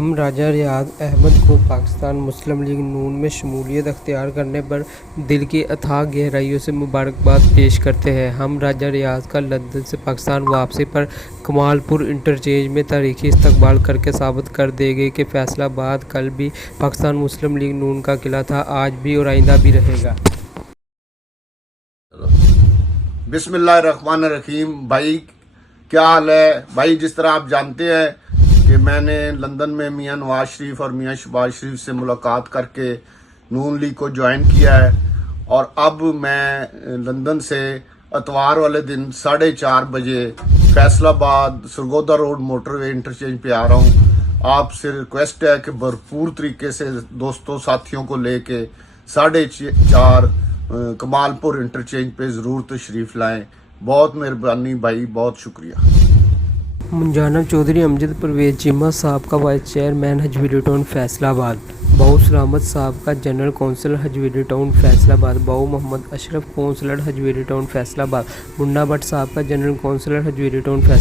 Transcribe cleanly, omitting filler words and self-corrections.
हम राजा रियाज अहमद को पाकिस्तान मुस्लिम लीग नून में शमूलियत अख्तियार करने पर दिल की अथाह गहराइयों से मुबारकबाद पेश करते हैं। हम राजा रियाज का लंदन से पाकिस्तान वापसी पर कमालपुर इंटरचेंज में तारीखी इस्तकबाल करके साबित कर देंगे कि फैसलाबाद कल भी पाकिस्तान मुस्लिम लीग नून का किला था, आज भी और आइंदा भी रहेगा। बिस्मिल्लाहिर्रहमानिर्रहीम। भाई क्या हाल है भाई? जिस तरह आप जानते हैं कि मैंने लंदन में मियां नवाज शरीफ और मियां शहबाज शरीफ से मुलाकात करके नून लीग को ज्वाइन किया है और अब मैं लंदन से इतवार वाले दिन 4:30 बजे Faisalabad Sargodha road motorway interchange पे आ रहा हूँ। आपसे रिक्वेस्ट है कि भरपूर तरीके से दोस्तों साथियों को लेके 4:30 कमालपुर इंटरचेंज पे ज़रूर तशरीफ़ लाएं। बहुत मेहरबानी भाई, बहुत शुक्रिया। मुंजानब चौधरी अमजद परवेज चीमा साहब का वाइस चेयरमैन हजवीरी टाउन फैसलाबाद, बाऊ सलामत साहब का जनरल कौंसल हजवीरी टाउन फैसलाबाद, बाऊ मोहम्मद अशरफ कौंसलर हजवीरी टाउन फैसलाबाद, मुन्ना भट्ट साहब का जनरल कौंसलर हजवीरी टाउन फैसलाबाद।